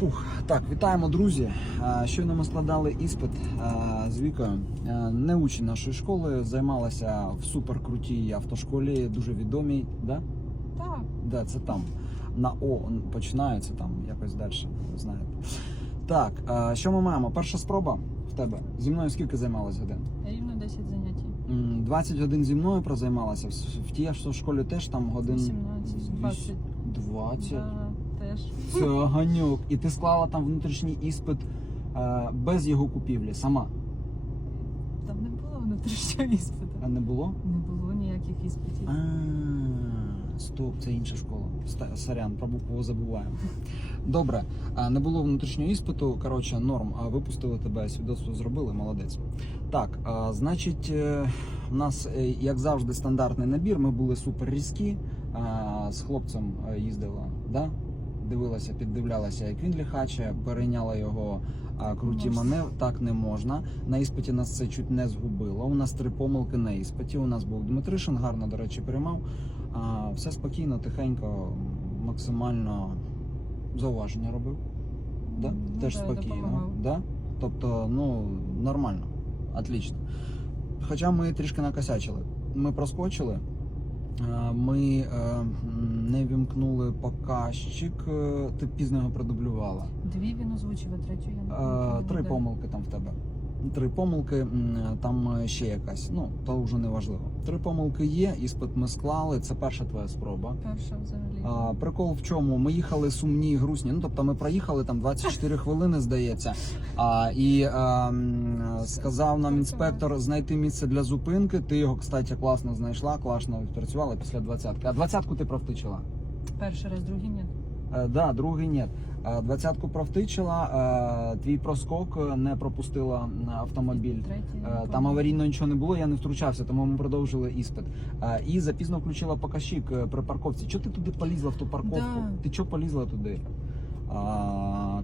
Фух, так, вітаємо, друзі. Щойно ми складали іспит з Вікою. Не учень нашої школи, займалася в суперкрутій автошколі, дуже відомій. Да? Так, Да, це там. На О починається там якось далі, ви знаєте. Так, що ми маємо? Перша спроба в тебе. Зі мною скільки займалась годин? рівно 10 занять. М, 20 годин зі мною прозаймалася. В В тій автошколі теж там годин 18, 20. 20. Да, теж. Це ганьок. І ти склала там внутрішній іспит е, без його купівлі, сама. Там не було внутрішнього іспиту. А не було? Не було ніяких іспитів. А, стоп, це інша школа. Ста- Сорян, про букву забуваємо. Добре, а, не було внутрішнього іспиту. Коротше, норм. А випустили тебе, свідоцтво зробили, молодець. Так, а, значить, е, у нас, е, як завжди, стандартний набір. Ми були супер різкі. а, З хлопцем е, їздила, да? Дивилася, піддивлялася, як він ліхаче, перейняла його а, круті маневри. Так не можна. На іспиті нас це чуть не згубило. У нас три помилки на іспиті. У нас був Дмитришин, гарно, до речі, приймав. А, все спокійно, тихенько, максимально зауваження робив. Да? Ну, Теж да, спокійно. Да? Тобто, ну, нормально, отлично. Хоча ми трішки накосячили. Ми проскочили, ми е, не вімкнули показчик, е, ти пізно його продублювала. Дві він озвучив, а третю я не Е. Три помилки там в тебе. Три помилки, там е, ще якась. Ну, то вже не важливо. Три помилки є, іспит ми склали. Це перша твоя спроба. Перша взагалі. А, прикол в чому? Ми їхали сумні, грустні. Ну тобто ми проїхали там 24 хвилини, здається. А, і а, сказав нам інспектор знайти місце для зупинки. Ти його, кстати, класно знайшла, класно відпрацювала після двадцятки. А двадцятку ти провтичила? Перший раз, другий ні. Е, да, другий ні. Е, Двадцятку провтичила, е, твій проскок не пропустила на автомобіль. Третій. Там аварійно нічого не було, я не втручався, тому ми продовжили іспит. І запізно включила показчик е, при парковці. Чого ти туди полізла в ту парковку? Да. Ти чого полізла туди?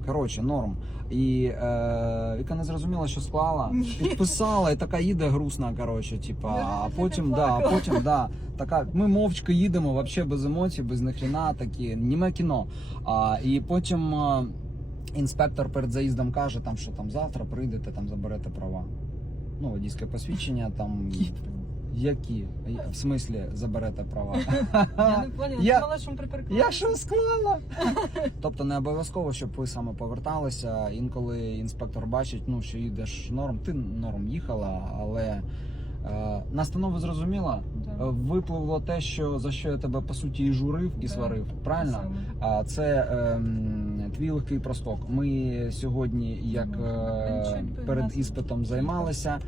Коротше, норм. І е, Віка не зрозуміла, що склала, підписала, і така їде грустна. Коротше, типа, а потім, да, а потім, да, така, ми мовчки їдемо, вообще без емоцій, без нахріна, такі, німе кіно. А, і потім. е, Інспектор перед заїздом каже, там, що там завтра прийдете, там заберете права. Ну, водійське посвідчення, там які? В смислі заберете права? Я не поняла, Я- думала, що ми припаркували. Я що склала? тобто не обов'язково, щоб ви саме поверталися. Інколи інспектор бачить, ну що їдеш норм, ти норм їхала, але е, настанову зрозуміла. Да. Е, Випливло те, що за що я тебе по суті і журив, і Да. сварив. Правильно? А це ем, твій легкий проскок. Ми сьогодні, як е, перед іспитом займалися.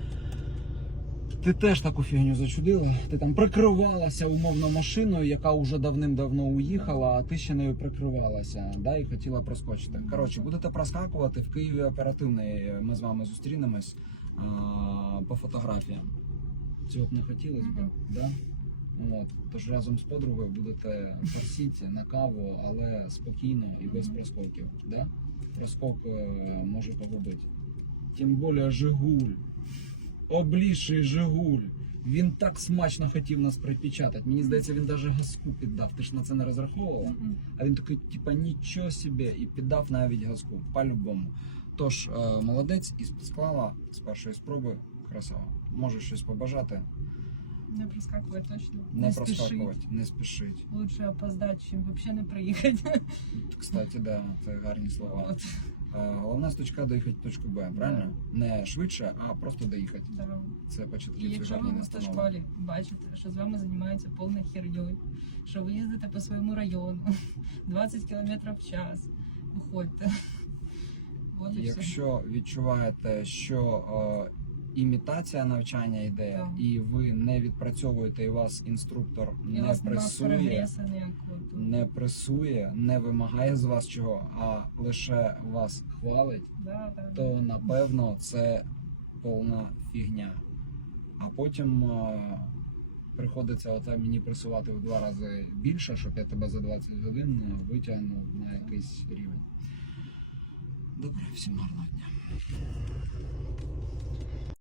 Ти теж таку фігню зачудила. Ти там прикривалася умовно машиною, яка вже давним-давно уїхала, а ти ще нею прикривалася, да, і хотіла проскочити. Коротше, будете проскакувати в Києві оперативний. Ми з вами зустрінемось а, по фотографіям. Цього б не хотілося б, да? От, тож разом з подругою будете форсіти на каву, але спокійно і без проскоків. Да? Проскок е, може погубити. Тим більше Жигуль. Обліший Жигуль. Він так смачно хотів нас припечатати. Мені здається, він навіть газку піддав. Ти ж на це не розраховувала? Мгм. А він такий, типа, нічого собі, і піддав навіть газку. По-любому. Тож, е, молодець, і склала з першої спроби. Красава. Можеш щось побажати, Не проскакувати точно. не, спішить. проскакувати, не спішить. Лучше опоздати, чим взагалі не приїхати. Кстати, да, це гарні слова. От. Е, Головна з точка доїхати в точку Б, правильно? Не швидше, а просто доїхати. Да. Це І початківці якщо ви гарні в настанови. автошколі бачите, що з вами займаються повною херньою, що ви їздите по своєму району 20 км в час, виходьте. От і все. Якщо відчуваєте, що е, імітація навчання йде, Так. і ви не відпрацьовуєте, і вас інструктор І не вас пресує, не пресує, не вимагає з вас чого, а лише вас хвалить, Да, да. то напевно це повна фігня. А потім е, приходиться оце мені пресувати в два рази більше, щоб я тебе за 20 годин витягнув на якийсь рівень. Добре, всім гарного дня.